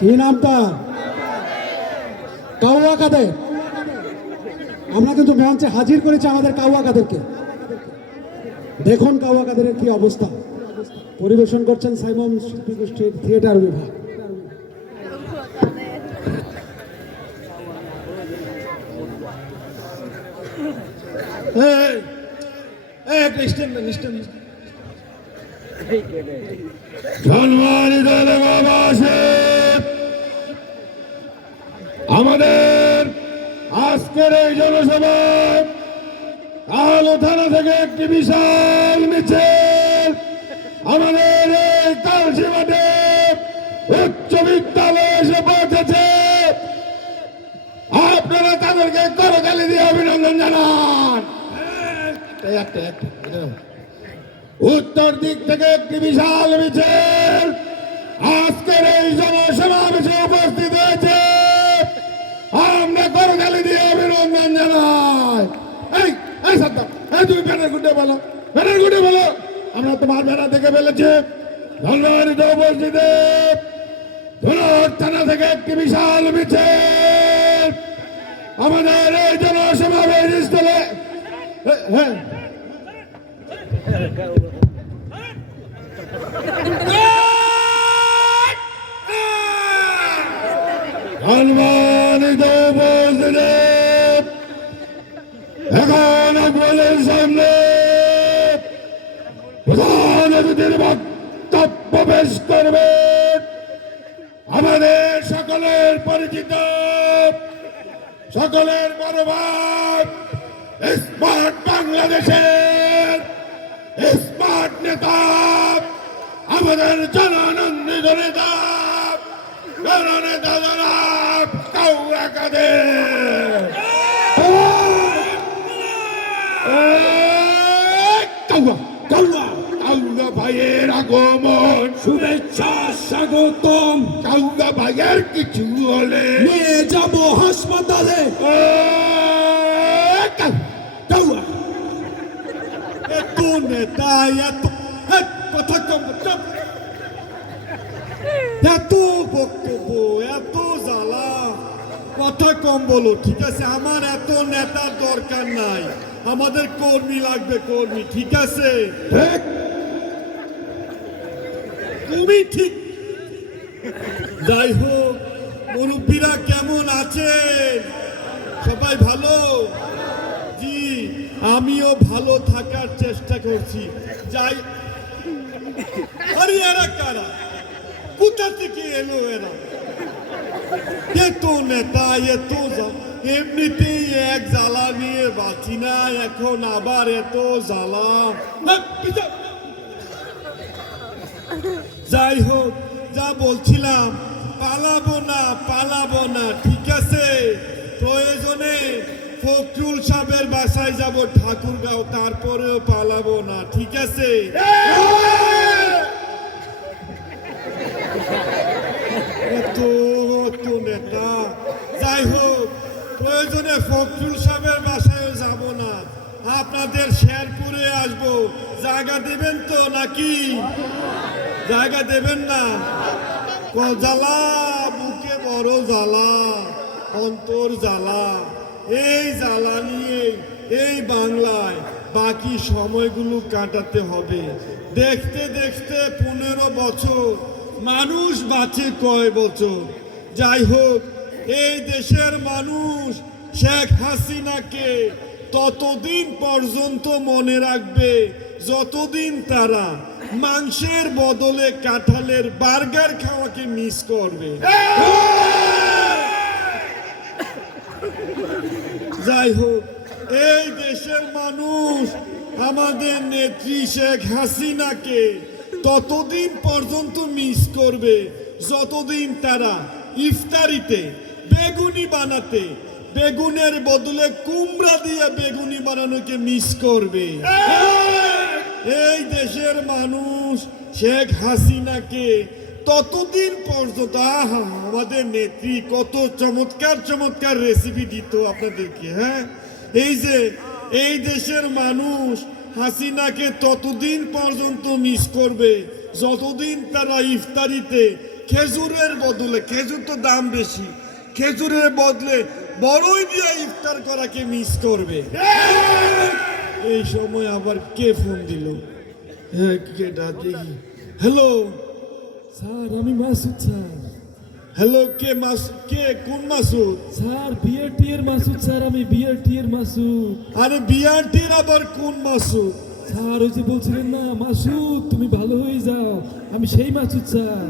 কি নামটা? কাউয়া কাদের। আমরা কিন্তু মঞ্চে হাজির করেছি আমাদের কাউয়া কাদেরকে। দেখুন কাউয়া কাদেরের কি অবস্থা। পরিবেশন করছেন সাইমন শিল্পী গোষ্ঠীর থিয়েটার বিভাগ। আমাদের আজকের এই জনসভায় আলো থানা থেকে একটি বিশাল মিছিল আমাদের এই কালসি মাঠে উচ্চ বিদ্যালয়ে এসে পৌঁছেছে। আপনারা তাদেরকে করতালি দিয়ে অভিনন্দন জানান। উত্তর দিক থেকে একটি বিশাল মিছিল আজকের এই জনসমাবেশে উপস্থিত হয়েছে। আমরা করতালি দিয়ে অভিনন্দন জানাই। এই সাদ্দাম, তুমি ব্যানার গুটে বলো, ব্যানার গুটে বলো। আমরা তোমার ব্যানার থেকে ফেলেছি। ধন্যবাদ উপস্থিতি। ধুনট থানা থেকে একটি বিশাল মিছিল আমাদের এই জনসমাবেশ স্থলে সম্মানিত উপস্থিতি। এখন আপনাদের সামনে প্রধান অতিথির বক্তব্য পেশ করবেন আমাদের সকলের পরিচিত, সকলের বড় ভাই, স্মার্ট বাংলাদেশের স্মার্ট নেতা, আমাদের জনানন্দিত নেতা, জননেতা জনাব কাউয়া কাদের। কাউয়া ভাইয়ের আগমন, শুভেচ্ছা, স্বাগতম। কাউয়া ভাইয়ের কিছু হলে নিয়ে যাব হাসপাতালে। কাউয়া এত নেতা, এত কথা কম, এত বক্তব্য, এত জ্বালা, কথা কম বলো, ঠিক আছে? আমার এত নেতার দরকার নাই, আমাদের কর্মী লাগবে, কর্মী, ঠিক আছে? তুমি ঠিক। যাই হোক, মুরব্বীরা কেমন আছেন? সবাই ভালো? জি, আমিও ভালো থাকার চেষ্টা করছি। যাই, আরে এরা কারা? কোথা থেকে এলো এরা? এত নেতা, এত এমনিতেই এক জ্বালা নিয়ে বাঁচি না, এখন আবার এত জ্বালা। যাই হোক, যা বলছিলাম, পালাবো না, ঠিক আছে? প্রয়োজনে ফখরুল সাহেবের বাসায় যাব ঠাকুরগাঁও, তারপরেও পালাবো না, ঠিক আছে? এত নেতা। যাই হোক, প্রয়োজনে ফখরুল সাহেবের বাসায় যাব না, আপনাদের শেরপুরে আসবো। জায়গা দেবেন তো নাকি? জায়গা দেবেন না? জ্বালা, বুকে বড় জ্বালা, অন্তর জ্বালা। এই জ্বালা নিয়ে এই বাংলায় বাকি সময়গুলো কাটাতে হবে। দেখতে দেখতে 15 বছর, মানুষ বাঁচে কয় বছর? যাই হোক, এই দেশের মানুষ শেখ হাসিনাকে ততদিন পর্যন্ত মনে রাখবে যতদিন তারা মাংসের বদলে কাঁঠালের বার্গার খাওয়াকে মিস করবে। যাই হোক, এই দেশের মানুষ আমাদের নেত্রী শেখ হাসিনাকে ততদিন পর্যন্ত মিস করবে যতদিন তারা ইফতারিতে বেগুনি বানাতে বেগুনের বদলে কুমড়া দিয়ে বেগুনি বানানোকে মিস করবে। এই দেশের মানুষ শেখ হাসিনাকে ততদিন পর্যন্ত, আমাদের নেত্রী কত চমৎকার চমৎকার রেসিপি দিত আপনাদেরকে। হ্যাঁ, এই দেশের মানুষ হাসিনাকে ততদিন পর্যন্ত মিস করবে যতদিন তারা ইফতারিতে খেজুরের বদলে, খেজুর তো দাম বেশি, খেজুরের বদলে বড়ই দিয়ে ইফতার করাকে মিস করবে। এই সময় আবার কে ফোন দিল? হ্যাঁ, কেটা দেখি। হ্যালো স্যার, আমি মাসুদ স্যার। হ্যালো, কে কোন মাসুদ? স্যার, বিআরটি এর মাসুদ স্যার, আমি বিআরটি এর মাসুদ। আরে বিআরটির আবার কোন মাসুদ? স্যার, ওই যে বলছিলেন না মাসুদ তুমি ভালো হয়ে যাও, আমি সেই মাসুদ স্যার।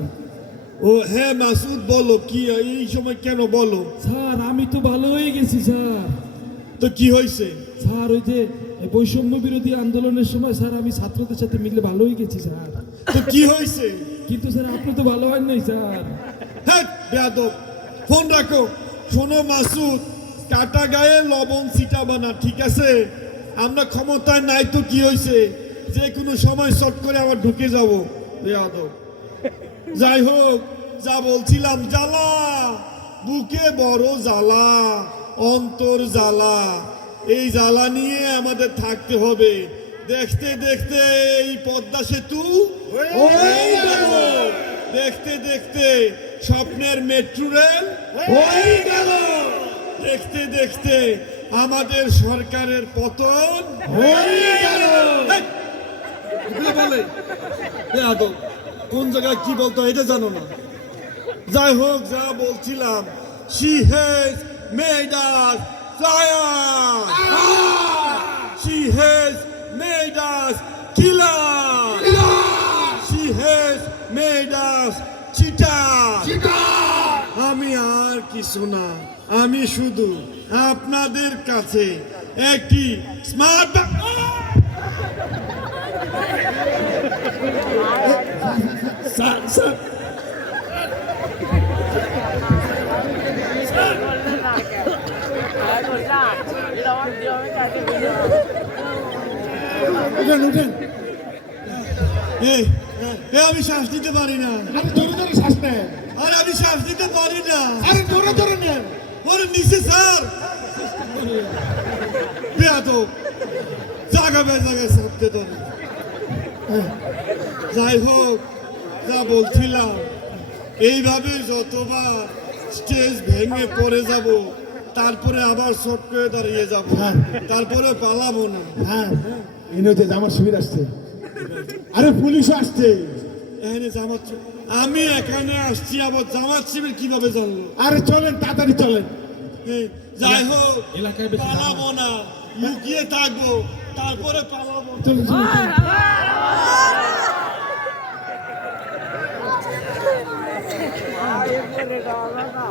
ও হ্যাঁ মাসুদ, বলো কি এই সময় কেন বলো? স্যার, আমি তো ভালো হয়ে গেছি স্যার। তো কি হয়েছে? স্যার, ওই যে এই বৈষম্য বিরোধী আন্দোলনের সময় স্যার আমি ছাত্রদের সাথে মিলে ভালো হয়ে গেছি স্যার। তো কি হয়েছে? কিন্তু স্যার আপনি তো ভালো হয় নাই স্যার। হ্যাঁ বেয়াদব, ফোন রাখো। শোনো মাসুদ, কাটা গায়ে লবণ ছিটাবা না, ঠিক আছে? আমরা ক্ষমতায় নাই তো কি হয়েছে, যে কোনো সময় শর্ট করে আবার ঢুকে যাব। বেয়াদব। যাই হোক, যা বলছিলাম, জ্বালা বুকে বড় জ্বালা, অন্তর জ্বালা, এই জ্বালা নিয়ে আমাদের থাকতে হবে। দেখতে দেখতে এই পদ্মা সেতু হয়ে গেল, দেখতে দেখতে স্বপ্নের মেট্রো রেল হয়ে গেল, দেখতে দেখতে আমাদের সরকারের পতন হয়ে গেল। এগুলো বলে বেয়াদব, কোন জায়গায় কি বলতো এটা জানো না। যাই হোক, যা বলছিলাম, she has made us liars, she has made us killers, she has made us cheaters. আমি আর কিছু না, আমি শুধু আপনাদের কাছে একটি স্মার্ট উঠেন উঠেন। আমি শ্বাস নিতে পারি না, আরে জোরে জোরে শ্বাস নেন। আর আমি শ্বাস নিতে পারি না। আরে জোরে জোরে নেন। ওরে নিচে স্যার, বেয়াদব, জায়গা বে জায়গায় সাপতে তো। যাই হোক, যা বলছিলাম, এইভাবে যতবার স্টেজ ভেঙে পড়ে যাব, তারপরে আবার শর্ট করে দাঁড়িয়ে যাব, তারপরে পালাবো না। হ্যাঁ, এনে যে জামার শিবির আসছে। আরে পুলিশ আসছে। এখানে জামাত, আমি এখানে আসছি, আবার জামাত শিবির কিভাবে জানলো? আরে চলেন, তাড়াতাড়ি চলেন। যাই হোক, এলাকায় বেশি পালাবো না, লুকিয়ে থাকবো, তারপরে পালাবো। চলুন চলুন। Ay, es muy regalada.